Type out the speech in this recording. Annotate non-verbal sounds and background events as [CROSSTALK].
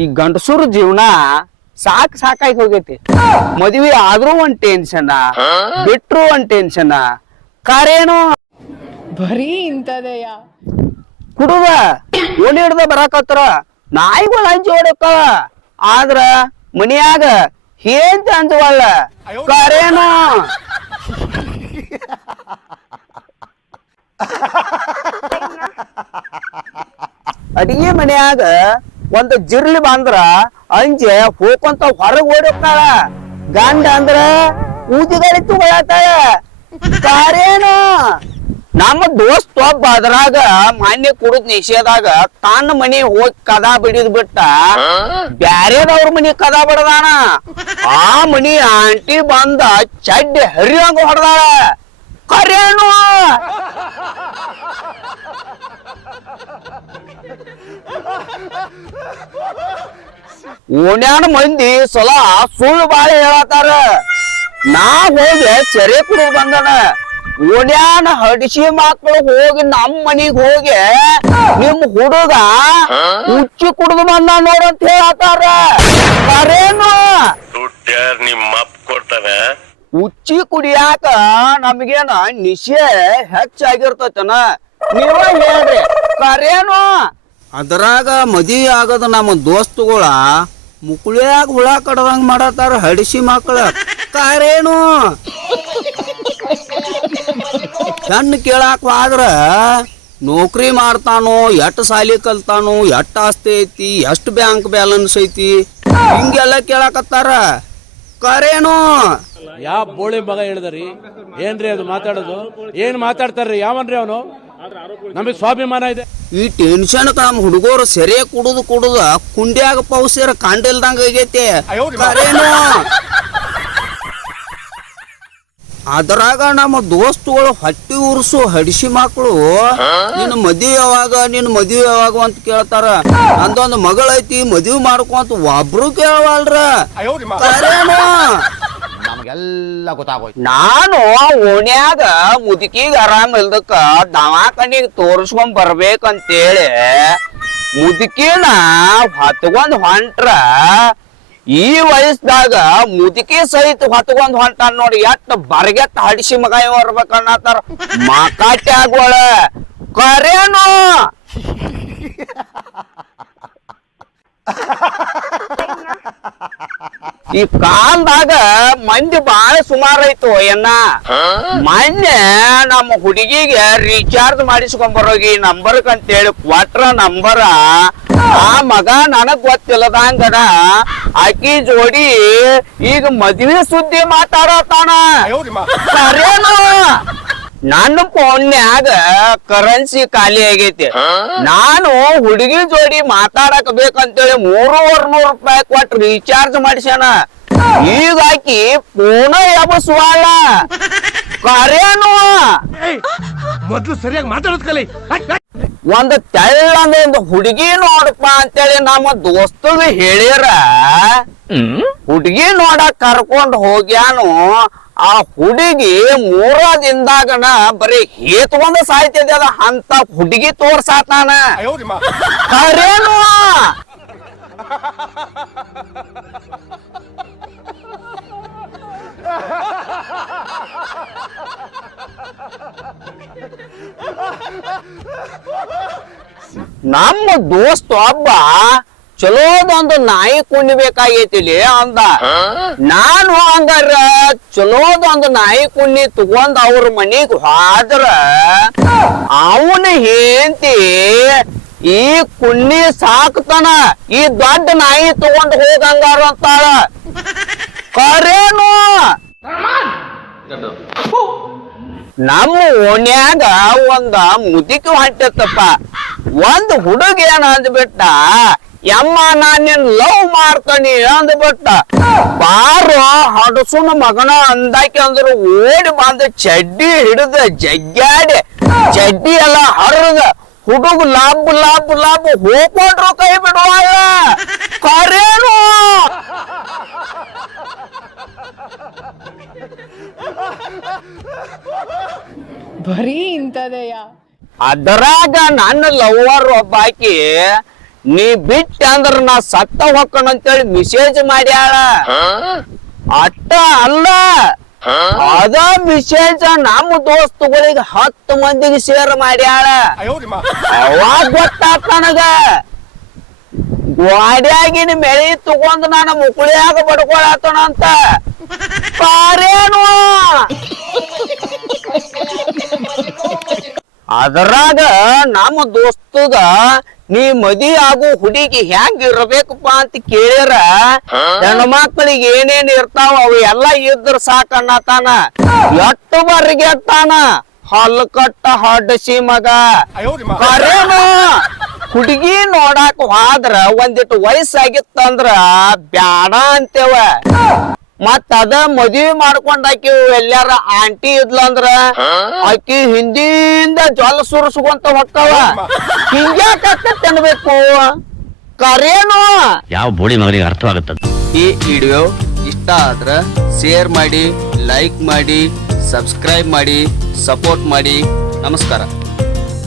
ಈ ಗಂಡಸೂರ್ ಜೀವನ ಸಾಕ್ ಸಾಕಾಗಿ ಹೋಗೈತಿ. ಮದ್ವಿ ಆದ್ರೂ ಒಂದ್ ಟೆನ್ಷನ್ ಬಿಟ್ರು ಒಂದ್ ಟೆನ್ಷನ್ ಕಾರೇನು ಬರೀ ಇಂಥದೆಯಾ. ಕುಡುದ ಓಣಿ ಹಿಡ್ದ ಬರಾಕತ್ರ ನಾಯಿಗಳು ಅಂಜಿ ಹೊಡಕ್ಕವ ಆದ್ರ ಮನ್ಯಾಗ ಏಂತ ಅಂಜವಲ್ಲ ಕಾರೇನು. ಅಡಿಗೆ ಮನ್ಯಾಗ ಒಂದ್ ಜಿರ್ಲಿ ಬಂದ್ರ ಅಂಜೆ ಹೋಗಂತ ಹೊರಗ್ ಓಡಿರ್ತಾಳ ಗಂಡ ಅಂದ್ರ ಊದಿಗಾಡಿ ತಗೊಳತಾಳ ಕಾರೇನು? ನಮ್ಮ ದೋಸ್ತ ಒಬ್ಬ ಅದ್ರಾಗ ಮಾನ್ಯ ಕುಡಿದ್ ನಿಷೇಧಾಗ ತನ್ನ ಮನಿ ಹೋಗಿ ಕದ ಬಿಡಿದ್ ಬಿಟ್ಟ. ಬ್ಯಾರೇದವ್ರ ಮನಿ ಕದ ಬಿಡದಾಣ ಆ ಮನಿ ಆಂಟಿ ಬಂದ ಚಡ್ಡಿ ಹರಿಯಂಗ ಹೊಡೆದಾಳ. ಕರೇನು? ಓಣ್ಯಾನ ಮಂದಿ ಸಲ ಸುಳ್ಳು ಬಾಳೆ ಹೇಳತ್ತಾರ. ನಾ ಹೋಗಿ ಸೆರೆ ಕುಡ ಬಂದನ. ಓಣ್ಯಾನ ಹಡಿಸಿ ಮಕ್ಕಳು ಹೋಗಿ ನಮ್ ಮನಿಗ್ ಹೋಗಿ ನಿಮ್ ಹುಡುಗ ಉಚ್ಚಿ ಕುಡಿದು ಬಂದ ನೋಡಂತ ಹೇಳತ್ತಾರ. ಯಾರು ನಿಮ್ಮ ಉಚ್ಚಿ ಕುಡಿಯಾಕ ನಮ್ಗೇನ ನಿಶೆ ಹೆಚ್ಚಾಗಿರ್ತತನ. ನೀವ ಹೇಳ್ರಿ. ಕರೇನು ಅದ್ರಾಗ ಮದಿ ಆಗದ ನಮ್ಮ ದೋಸ್ತುಗಳ ಮುಕುಳಿಯಾಗ ಹುಳ ಕಡದಂಗ ಮಾಡತ್ತಾರ ಹಡಿಸಿ ಮಕ್ಕಳ ಕಾರೇನು? ಹೆಣ್ಣು ಕೇಳಾಕ ಆದ್ರ ನೌಕರಿ ಮಾಡ್ತಾನೋ ಎಷ್ಟು ಸಾಲಿ ಕಲ್ತಾನೋ ಎಷ್ಟು ಆಸ್ತಿ ಐತಿ, ಎಷ್ಟು ಬ್ಯಾಂಕ್ ಬ್ಯಾಲೆನ್ಸ್ ಐತಿ, ಹಿಂಗೆಲ್ಲ ಕೇಳಾಕತ್ತಾರ. ಕರೇನು? ಯಾವ ಬೋಳಿ ಮಗ ಹೇಳಿದ್ರಿ ಏನ್ರಿ ಅದು ಮಾತಾಡೋದು? ಏನ್ ಮಾತಾಡ್ತಾರ್ರಿ? ಯಾವನ್ರಿ ಅವನು? ನಮಗೆ ಸ್ವಾಭಿಮಾನ ಇದೆ. ಈ ಟೆನ್ಷನ್ ತಮ್ಮ ಹುಡುಗರು ಸೆರೆ ಕುಡುದು ಕುಡುದ ಕುಂಡ್ಯಾಗ ಪೌಸೇರ ಕಾಂಡಿಲ್ದಂಗ ಆಗೈತಿ. ಅದರಾಗ ಅದ್ರಾಗ ನಮ್ಮ ದೋಸ್ತುಗಳು ಹಟ್ಟಿ ಉರ್ಸು ಹಡಿಸಿ ಮಕ್ಕಳು ನಿನ್ನ ಮದುವೆ ಯಾವಾಗ ನಿನ್ನ ಮದುವೆ ಯಾವಾಗ? ಅಂತ ಕೇಳ್ತಾರ. ನಂದೊಂದು ಮಗಳೈತಿ ಮದ್ವಿ ಮಾಡ್ಕೊಂತ ಒಬ್ರು ಕೇಳವಲ್ರ. ನಮಗೆಲ್ಲ ಗೊತ್ತಾಗೋಯ್ತು ನಾನು ಓಣ್ಯಾಗ ಮುದುಕಿಗೆ ಆರಾಮ್ ಇಲ್ದಕ್ಕ ದವಾಖಾನಿಗೆ ತೋರಿಸ್ಕೊಂಡ್ ಬರ್ಬೇಕಂತೇಳಿ ಮುದುಕಿನ ಹೊತ್ಕೊಂಡ್ ಹೊಂಟ್ರ ಈ ವಯಸ್ಸದಾಗ ಮುದುಕಿ ಸಹಿತ ಹೊತ್ಕೊಂಡ್ ಹೊಂಟ ನೋಡಿ ಎಟ್ ಬರ್ಗೆಟ್ ಹಡಿಸಿ ಮಗ ಬರ್ಬೇಕನ್ನತ್ತಾರ. ಮಾಕಾಟಿ ಆಗೋಳ ಕರೇನು? ಈ ಕಾಲ್ದಾಗ ಮಂದಿ ಬಾಳ ಸುಮಾರು ಐತು ಎನ್ನ? ಮೊನ್ನೆ ನಮ್ಮ ಹುಡುಗಿಗೆ ರೀಚಾರ್ಜ್ ಮಾಡಿಸ್ಕೊಂಡ್ ಬರೋಗಿ ನಂಬರ್ ಅಂತೇಳಿ ಕೊಟ್ರ ನಂಬರ ಆ ಮಗ ನನಗ್ ಗೊತ್ತಿಲ್ಲದಂಗನ ಆಕಿ ಜೋಡಿ ಈಗ ಮದ್ವೆ ಸುದ್ದಿ ಮಾತಾಡತಾನ ನನ್ನ ಫೋನ್ಯಾಗ ಕರೆನ್ಸಿ ಖಾಲಿ ಆಗೈತಿ. ನಾನು ಹುಡುಗಿ ಜೋಡಿ ಮಾತಾಡಕ್ ಬೇಕಂತೇಳಿ ಮೂರುವರೆ ನೂರು ರೂಪಾಯಿ ಕೊಟ್ಟು ರೀಚಾರ್ಜ್ ಮಾಡಿಸ್ಯಾನ. ಈಗಾಕಿ ಫೋನ ಎಬಸ್ವಾಳ. ಕರೇನು. ಮೊದ್ಲು ಸರಿಯಾಗಿ ಮಾತಾಡೋದ್ ಕಲಿ. ಒಂದ್ ತೆಳ್ಳಂದ ಒಂದು ಹುಡುಗಿ ನೋಡಪ್ಪ ಅಂತೇಳಿ ನಮ್ಮ ದೋಸ್ತಗೆ ಹೇಳಿರ ಹುಡುಗಿ ನೋಡ ಕರ್ಕೊಂಡ್ ಹೋಗ್ಯಾನು. ಆ ಹುಡುಗಿ ಮೂರ ದಿನದಾಗನ ಬರೀ ಹೇತ್ಕೊಂಡ ಸಾಯ್ತಿದ್ದ ಅದ. ಅಂತ ಹುಡುಗಿ ತೋರ್ಸಾತಾನ ಕರೇನು? [LAUGHS] ನಮ್ಮ ದೋಸ್ತ ಒಬ್ಬ ಚಲೋದೊಂದು ನಾಯಿ ಕುಣಿಬೇಕಾಗೈತಿಲಿ ಅಂದ. ನಾನು ಹಂಗಾರ ಚಲೋದೊಂದು ನಾಯಿ ಕುಣ್ಣಿ ತಗೊಂಡ್ ಅವ್ರ ಮನಿಗ್ ಹಾದ್ರ ಅವನ ಹೆಂಡತಿ ಈ ಕುಣ್ಣಿ ಸಾಕ್ತಾನ ಈ ದೊಡ್ಡ ನಾಯಿ ತಗೊಂಡ್ ಹೋಗಂಗಾರ ಅಂತಾಳ. ಕರೇನು? ನಮ್ಮ ಓಣ್ಯಾಗ ಒಂದ ಮುದಿಕು ಹೊಂಟತ್ತಪ್ಪ. ಒಂದ್ ಹುಡುಗ ಏನ ಅಂದ್ಬಿಟ್ಟ ಯಮ್ಮ ನಾನೇನ್ ನಿನ್ ಲವ್ ಮಾಡ್ತಾನಿ ಅಂದ್ಬಿಟ್ಟ. ಬಾರು ಹಡಸುನ ಮಗನ ಅಂದಾಕಿ ಅಂದ್ರು ಓಡಿ ಬಂದ ಚಡ್ಡಿ ಹಿಡಿದ ಜಗ್ಗಾಡಿ ಚಡ್ಡಿ ಎಲ್ಲ ಹರಿದ ಹುಡುಗ ಲಾಬ್ ಲಾಬ್ ಲಾಬ್ ಹೋಗ್ಕೊಂಡ್ರು ಕೈ ಬಿಡುವ ಕರೇನು ಬರೀ ಅದರಾಗ ನನ್ನ ಲವರ್ ಒಬ್ಬಾಕಿ, ನೀ ಬಿಟ್ಟ ಅಂದ್ರ ನಾ ಸತ್ತ ಹೊಕ್ಕಣ ಅಂತೇಳಿ ಮೆಸೇಜ್ ಮಾಡ್ಯಾಳ. ಅಟ್ಟ ಅಲ್ಲ. ಅದ ಮೆಸೇಜ್ ನಮ್ಮ ದೋಸ್ತುಗಳಿಗೆ ಹತ್ತು ಮಂದಿಗೆ ಶೇರ್ ಮಾಡ್ಯಾಳ. ಅವಾಗ ಗೊತ್ತಾತ್ ನನಗ? ಗೋಡ್ಯಾಗಿನ ಮೆಳಿ ತಗೊಂಡ್ ನಾನು ಮುಕುಳಿಯಾಗ ಬಡ್ಕೊಳತನ ಅಂತ. ಪಾರೇನು ಅದರಾಗ ನಮ್ಮ ದೋಸ್ತದ ನೀ ಮದಿ ಆಗು ಹುಡುಗಿ ಹೆಂಗ್ ಇರ್ಬೇಕಪ್ಪ ಅಂತ ಕೇಳ್ಯಾರ. ಮಕ್ಕಳಿಗೆ ಏನೇನ್ ಇರ್ತಾವ ಅವು ಎಲ್ಲ ಇದ್ರ ಸಾಕನ್ನತಾನ ಎಟ್ಟು ಬರ್ಗೆಟ್ಟಾನ ಹಲ್ಕಟ್ಟ ಹಡ್ಸಿ ಮಗ. ಕರೇನು ಹುಡುಗಿ ನೋಡಾಕ ಹೋದ್ರ ಒಂದಿಟ್ಟು ವಯಸ್ಸಾಗಿತ್ತಂದ್ರ ಬ್ಯಾಡ ಅಂತೇವ. ಮತ್ತ ಅದ ಮದ್ವಿ ಮಾಡ್ಕೊಂಡ್ ಆಕಿ ಎಲ್ಲಾರ ಆಂಟಿ ಇದ್ಲಂದ್ರ ಆಕಿ ಹಿಂದಿಂದ ಜೊಲ್ ಸುರಿಸ್ಕೊಂತ ಹೊಕ್ಕವ. ಹಿಂಗ್ಯಾಕ ತಿನ್ಬೇಕು? ಕರೇನು? ಯಾವ ಬೋಡಿ ಮಗನಿಗೆ ಅರ್ಥವಾಗುತ್ತ ಈ ವಿಡಿಯೋ ಇಷ್ಟ ಆದ್ರ ಶೇರ್ ಮಾಡಿ ಲೈಕ್ ಮಾಡಿ ಸಬ್ಸ್ಕ್ರೈಬ್ ಮಾಡಿ ಸಪೋರ್ಟ್ ಮಾಡಿ. ನಮಸ್ಕಾರ.